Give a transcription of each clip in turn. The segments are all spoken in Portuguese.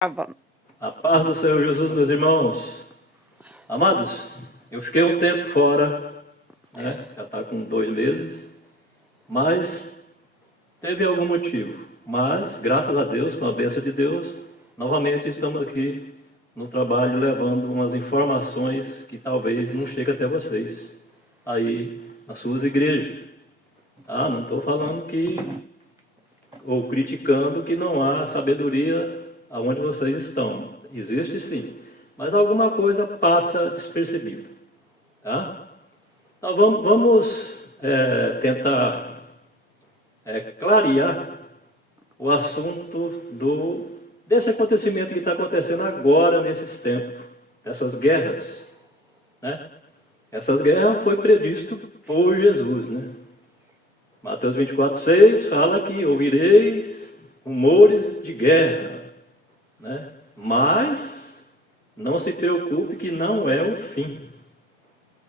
Gravando. A paz do Senhor Jesus, meus irmãos. Amados, eu fiquei um tempo fora, já está com 2 meses, mas teve algum motivo. Mas, graças a Deus, com a bênção de Deus, novamente estamos aqui no trabalho levando umas informações que talvez não cheguem até vocês, aí nas suas igrejas. Não estou falando ou criticando que não há sabedoria aonde vocês estão. Existe sim, mas alguma coisa passa despercebida. Então vamos tentar clarear o assunto desse acontecimento que está acontecendo agora nesses tempos, dessas guerras. Essas guerras foi previsto por Jesus, Mateus 24:6 fala que ouvireis rumores de guerra, mas não se preocupe que não é o fim,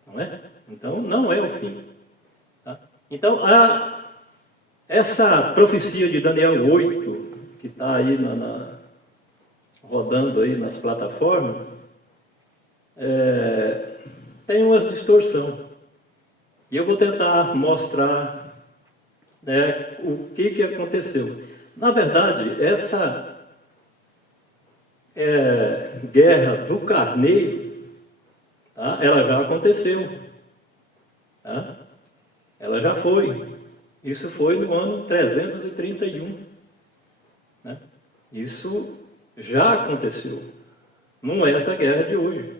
não é? Então, não é o fim. Então, essa profecia de Daniel 8, que está aí rodando aí nas plataformas, tem uma distorção. E eu vou tentar mostrar o que aconteceu. Na verdade, essa guerra do carneiro, ela já aconteceu. Ela já foi. Isso foi no ano 331. Isso já aconteceu. Não é essa guerra de hoje.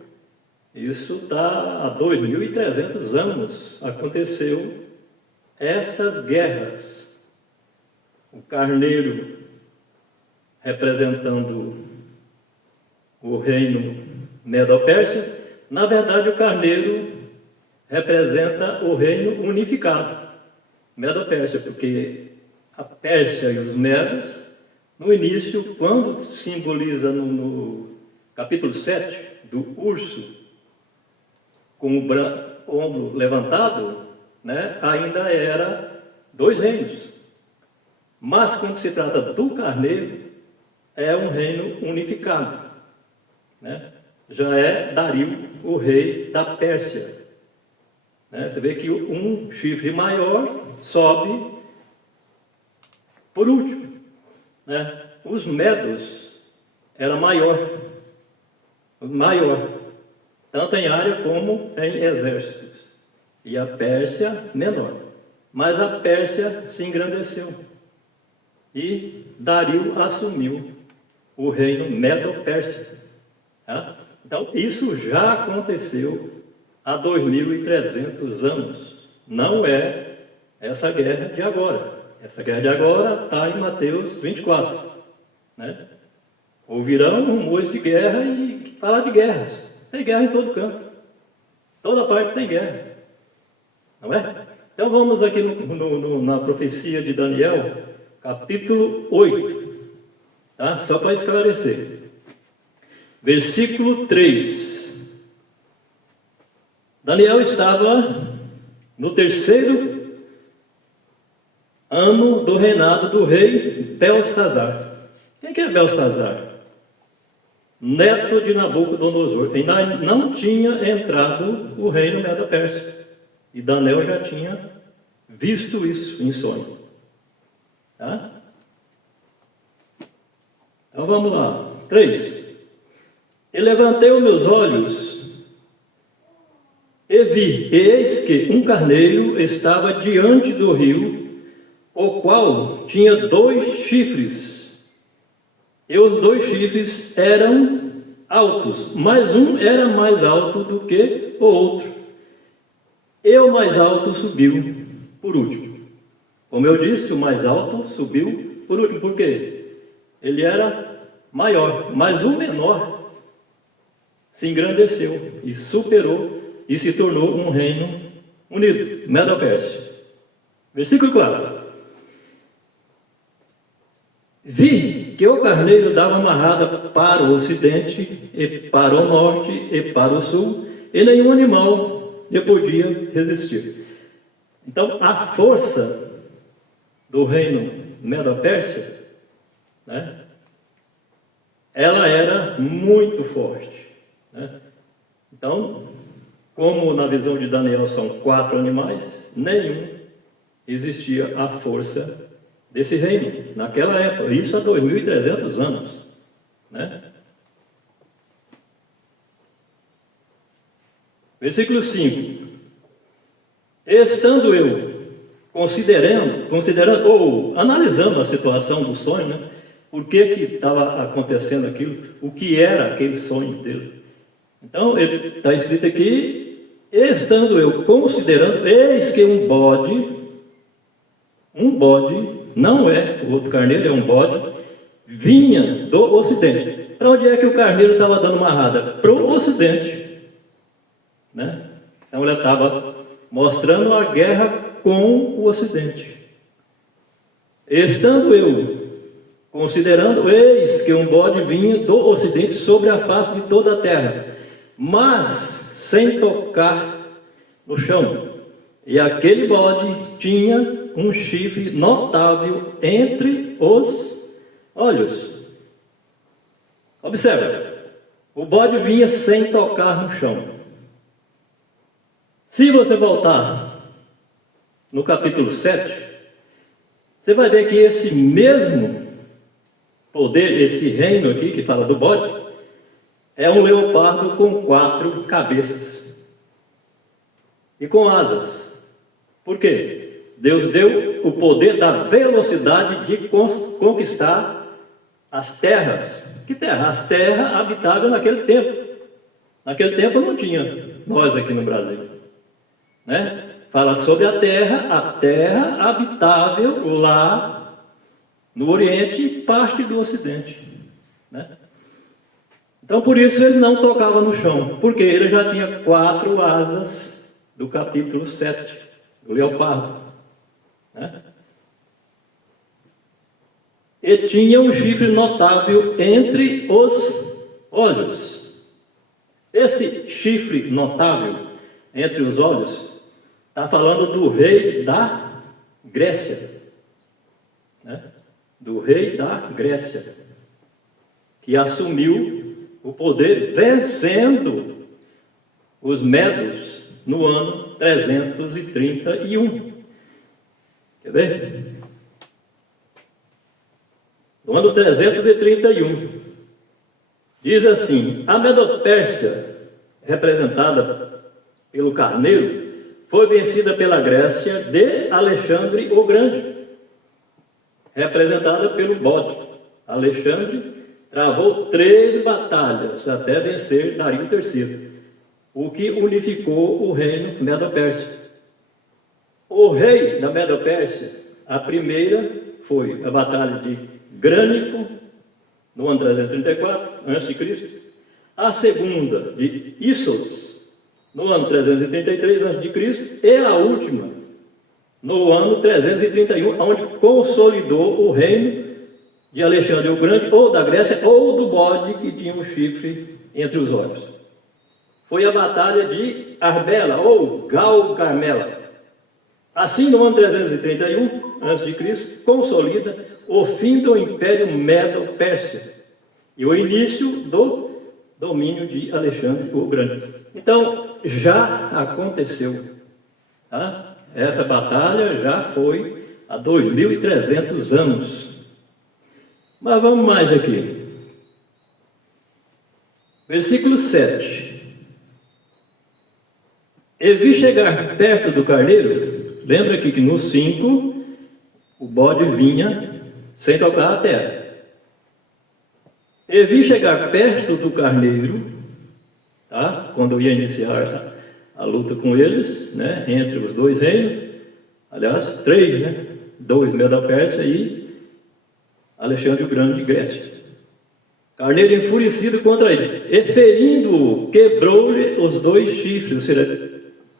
Isso está há 2300 anos. Aconteceu essas guerras. O carneiro representando o reino Medo-Pérsia. Na verdade, o carneiro representa o reino unificado, Medo-Pérsia, porque a Pérsia e os Medos, no início, quando simboliza no capítulo 7 do urso, com o ombro levantado, ainda era 2 reinos. Mas quando se trata do carneiro, é um reino unificado. Já é Dario, o rei da Pérsia. Você vê que um chifre maior sobe por último. Os Medos era maior, tanto em área como em exércitos. E a Pérsia menor. Mas a Pérsia se engrandeceu. E Dario assumiu o reino Medo-Pérsia. Então, isso já aconteceu há 2300 anos. Não é essa guerra de agora. Essa guerra de agora está em Mateus 24. Ouvirão rumores de guerra e falar de guerras. Tem guerra em todo canto. Toda parte tem guerra. Não é? Então, vamos aqui na profecia de Daniel, capítulo 8. Só para esclarecer. Versículo 3. Daniel estava no 3º ano do reinado do rei Belsazar. Quem que é Belsazar? Neto de Nabucodonosor. Ainda não tinha entrado o reino Medo-Pérsia. E Daniel já tinha visto isso em sonho. Então vamos lá. 3. E levantei os meus olhos e vi, eis que um carneiro estava diante do rio, o qual tinha 2 chifres. E os 2 chifres eram altos, mas um era mais alto do que o outro. E o mais alto subiu por último. Como eu disse, o mais alto subiu por último. Por quê? Ele era maior, mas o menor se engrandeceu e superou e se tornou um reino unido, Medo-Pérsia. Versículo 4. Vi que o carneiro dava amarrada para o ocidente, e para o norte, e para o sul, e nenhum animal lhe podia resistir. Então, a força do reino Medo-Pérsia, ela era muito forte, né? Então, como na visão de Daniel são 4 animais, nenhum existia a força desse reino naquela época, isso há 2.300 anos, né? Versículo 5: estando eu considerando ou analisando a situação do sonho, né? Por que estava acontecendo aquilo, o que era aquele sonho dele. Então, está escrito aqui: estando eu considerando, eis que um bode, não é o outro carneiro, é um bode, vinha do ocidente. Para onde é que o carneiro estava dando marrada? Para o ocidente, né? Então ele estava mostrando a guerra com o ocidente. Estando eu considerando, eis que um bode vinha do ocidente sobre a face de toda a terra, mas sem tocar no chão. E aquele bode tinha um chifre notável entre os olhos. Observa, o bode vinha sem tocar no chão. Se você voltar no capítulo 7, você vai ver que esse mesmo poder, esse reino aqui que fala do bode, é um leopardo com 4 cabeças e com asas. Por quê? Deus deu o poder da velocidade de conquistar as terras. Que terra? As terras habitáveis naquele tempo. Naquele tempo não tinha nós aqui no Brasil, né? Fala sobre a terra habitável lá no Oriente e parte do Ocidente, né? Então por isso ele não tocava no chão, porque ele já tinha 4 asas do capítulo 7, do leopardo, né? E tinha um chifre notável entre os olhos. Esse chifre notável entre os olhos está falando do rei da Grécia, né? Do rei da Grécia, que assumiu o poder vencendo os medos no ano 331. Quer ver? No ano 331, diz assim: a Medopérsia, representada pelo carneiro, foi vencida pela Grécia de Alexandre o Grande, representada pelo bode. Alexandre travou 3 batalhas até vencer Dario III, o que unificou o reino Medo-Pérsia. O rei da Medo-Pérsia, a primeira foi a batalha de Grânico, no ano 334 a.C., a segunda de Issos, no ano 333 a.C., e a última no ano 331, onde consolidou o reino de Alexandre o Grande, ou da Grécia, ou do bode que tinha um chifre entre os olhos. Foi a batalha de Arbela, ou Gal-Carmela. Assim, no ano 331 a.C., consolida o fim do Império Medo-Pérsia e o início do domínio de Alexandre o Grande. Então, já aconteceu, tá? Essa batalha já foi há 2.300 anos. Mas vamos mais aqui. Versículo 7. E vi chegar perto do carneiro. Lembra aqui que no 5, o bode vinha sem tocar a terra. E vi chegar perto do carneiro, tá? Quando eu ia iniciar a luta com eles, né? Entre os 2 reinos, aliás, 3, né? 2 Medo-Pérsia e Alexandre o Grande de Grécia. Carneiro enfurecido contra ele, e ferindo-o, quebrou-lhe os 2 chifres, ou seja,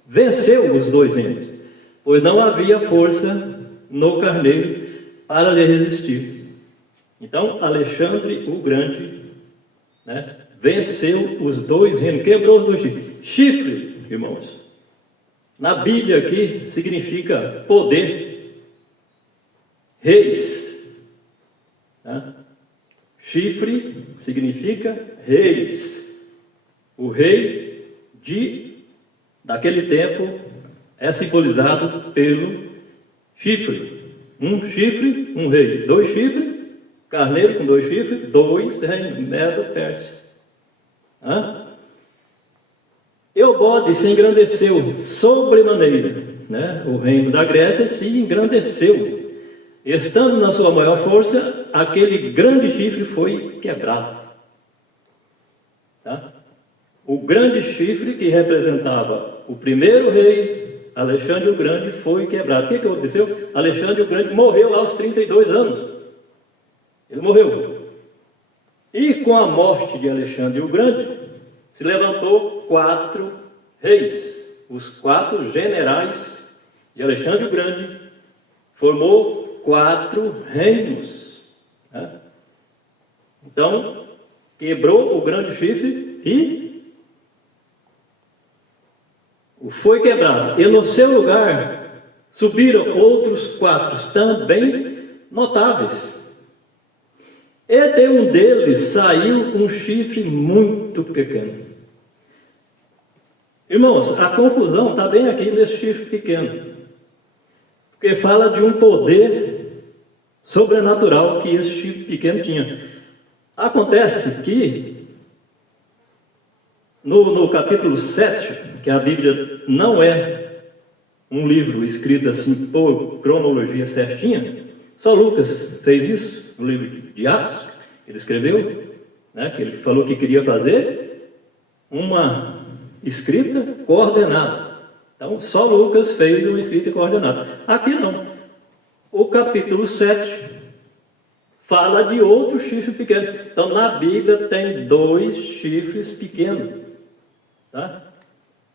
venceu os 2 reinos, pois não havia força no carneiro para lhe resistir. Então, Alexandre o Grande, né, venceu os 2 reinos, quebrou os 2 chifres. Chifre, irmãos, na Bíblia aqui significa poder, reis, tá? chifre significa reis. O rei daquele tempo é simbolizado pelo chifre. Um chifre, um rei. 2 chifres, carneiro com 2 chifres, 2 reinos, Medo, Pérsia. Eubode se engrandeceu sobremaneira, né? O reino da Grécia se engrandeceu. Estando na sua maior força, aquele grande chifre foi quebrado. Tá? O grande chifre que representava o primeiro rei, Alexandre o Grande, foi quebrado. O que aconteceu? Alexandre o Grande morreu aos 32 anos. Ele morreu. E com a morte de Alexandre o Grande, se levantou 4 reis. Os 4 generais de Alexandre o Grande formou 4 reinos. Né? Então, quebrou o grande chifre e foi quebrado. E no seu lugar subiram outros 4 também notáveis. E de um deles saiu um chifre muito pequeno. Irmãos, a confusão está bem aqui nesse chifre pequeno. Porque fala de um poder sobrenatural que esse chifre pequeno tinha. Acontece que no capítulo 7, que a Bíblia não é um livro escrito assim por cronologia certinha, só Lucas fez isso, no livro de Atos, ele escreveu, né, que ele falou que queria fazer uma escrita coordenada. Então, só Lucas fez uma escrita coordenada. Aqui não. O capítulo 7 fala de outro chifre pequeno. Então, na Bíblia tem 2 chifres pequenos. Tá?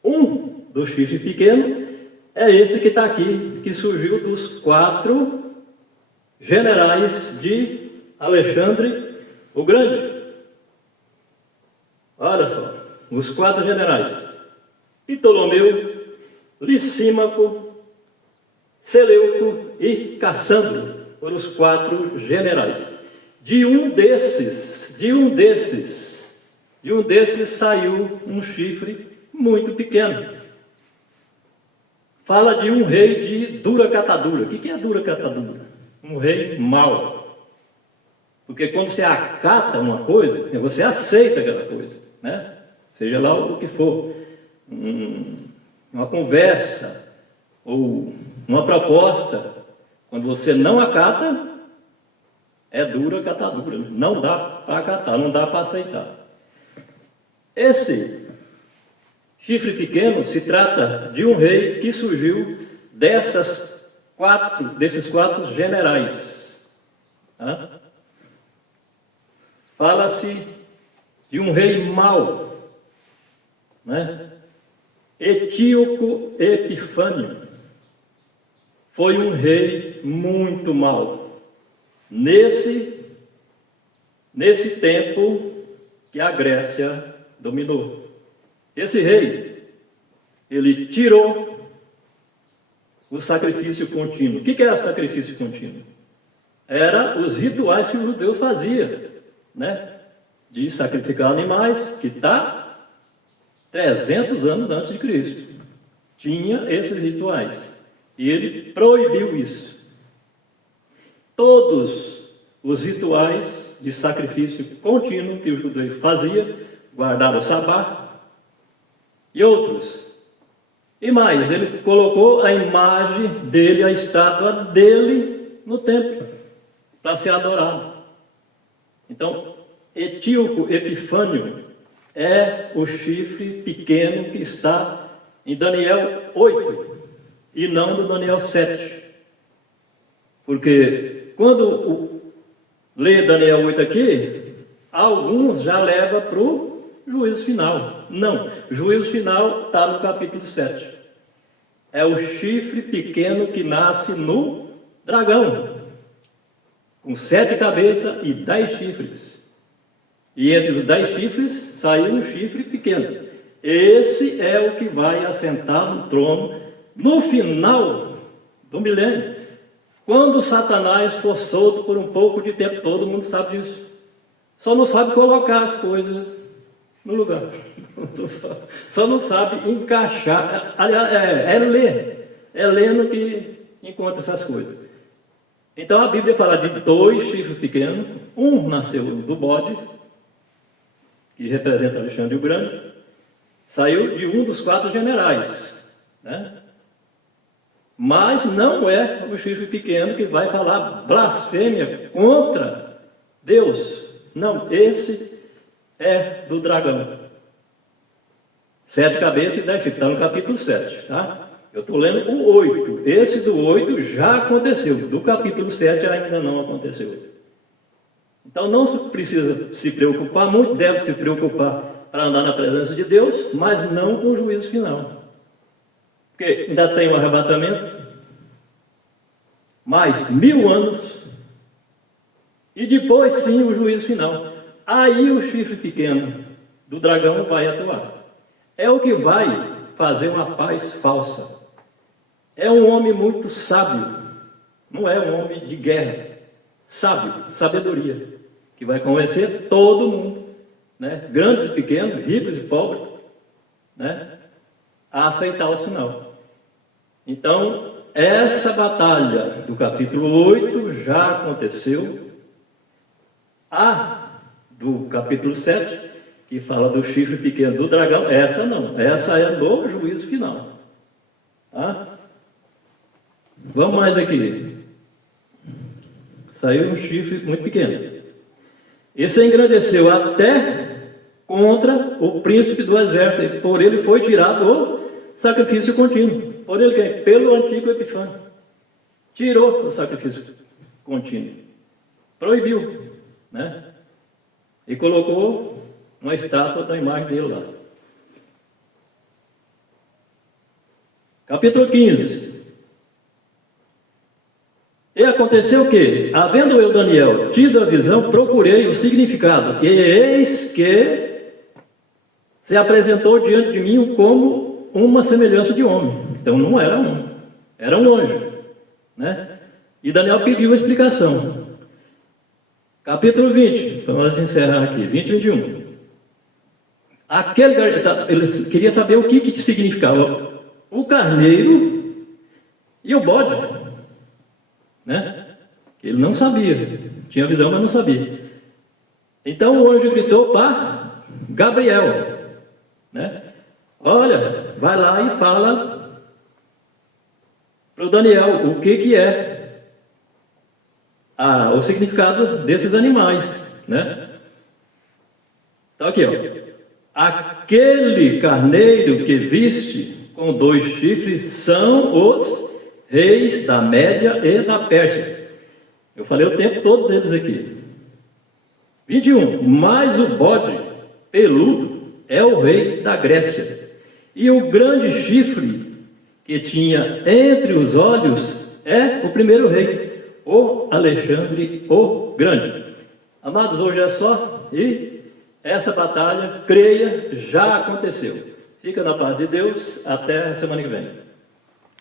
Um dos chifres pequenos é esse que está aqui, que surgiu dos 4 generais de Alexandre o Grande. Olha só, os 4 generais: Ptolomeu, Licímaco, Seleuco e Cassandro. Foram os 4 generais. De um desses saiu um chifre muito pequeno. Fala de um rei de dura catadura. O que é dura catadura? Um rei mau. Porque quando você acata uma coisa, você aceita aquela coisa, né? Seja lá o que for. Uma conversa ou uma proposta, quando você não acata, é dura catadura. Não dá para acatar, não dá para aceitar. Esse chifre pequeno se trata de um rei que surgiu desses 4 generais. Fala-se de um rei mau, né? Etíoco Epifânio foi um rei muito mau nesse tempo que a Grécia dominou. Esse rei, ele tirou o sacrifício contínuo. O que era sacrifício contínuo? Era os rituais que os judeus faziam, né? De sacrificar animais, que está 300 anos antes de Cristo. Tinha esses rituais. E ele proibiu isso. Todos os rituais de sacrifício contínuo que o judeu fazia, guardava o sabá e outros. E mais, ele colocou a imagem dele, a estátua dele no templo, para ser adorado. Então, Etíoco Epifânio é o chifre pequeno que está em Daniel 8 e não no Daniel 7. Porque quando lê Daniel 8 aqui, alguns já levam para o juízo final. Não, juízo final está no capítulo 7. É o chifre pequeno que nasce no dragão, com 7 cabeças e 10 chifres. E entre os 10 chifres saiu um chifre pequeno. Esse é o que vai assentar no trono no final do milênio. Quando Satanás for solto por um pouco de tempo, todo mundo sabe disso. Só não sabe colocar as coisas no lugar. Só não sabe encaixar. É ler. É lendo que encontra essas coisas. Então a Bíblia fala de 2 chifres pequenos. Um nasceu do bode, que representa Alexandre o Grande. Saiu de um dos 4 generais, né? Mas não é o chifre pequeno que vai falar blasfêmia contra Deus. Não, esse é do dragão. 7 cabeças e 10 chifres, está no capítulo 7, tá? Eu estou lendo o 8. Esse do 8 já aconteceu, do capítulo 7 ainda não aconteceu. Então não precisa se preocupar, muito deve se preocupar para andar na presença de Deus, mas não com o juízo final. Porque ainda tem um arrebatamento, mais 1000 anos, e depois sim o juízo final. Aí o chifre pequeno do dragão vai atuar. É o que vai fazer uma paz falsa. É um homem muito sábio, não é um homem de guerra, sábio, sabedoria, que vai convencer todo mundo, né? Grandes e pequenos, ricos e pobres, né? A aceitar o sinal. Então, essa batalha do capítulo 8 já aconteceu. A do capítulo 7, que fala do chifre pequeno do dragão, essa não, essa é no juízo final. Tá? Vamos mais aqui. Saiu um chifre muito pequeno. Esse engrandeceu até contra o príncipe do exército, e por ele foi tirado o sacrifício contínuo. Por ele quem? Pelo antigo Epifânio. Tirou o sacrifício contínuo. Proibiu, né? E colocou uma estátua da imagem dele lá. Capítulo 15. E aconteceu que, havendo eu, Daniel, tido a visão, procurei o significado, e eis que se apresentou diante de mim como uma semelhança de homem. Então não era homem, era um anjo, né? E Daniel pediu a explicação. Capítulo 20, vamos encerrar aqui, 20 e 21. Ele queria saber o que significava o carneiro e o bode, né? Ele não sabia, tinha visão, mas não sabia. Então o anjo gritou para Gabriel, né? Olha, vai lá e fala para o Daniel o que é o significado desses animais, né? Então aqui, ó. Aquele carneiro que viste com 2 chifres são os reis da Média e da Pérsia. Eu falei o tempo todo deles aqui. 21. Mas o bode peludo é o rei da Grécia. E o grande chifre que tinha entre os olhos é o primeiro rei, o Alexandre o Grande. Amados, hoje é só, e essa batalha, creia, já aconteceu. Fica na paz de Deus, até a semana que vem.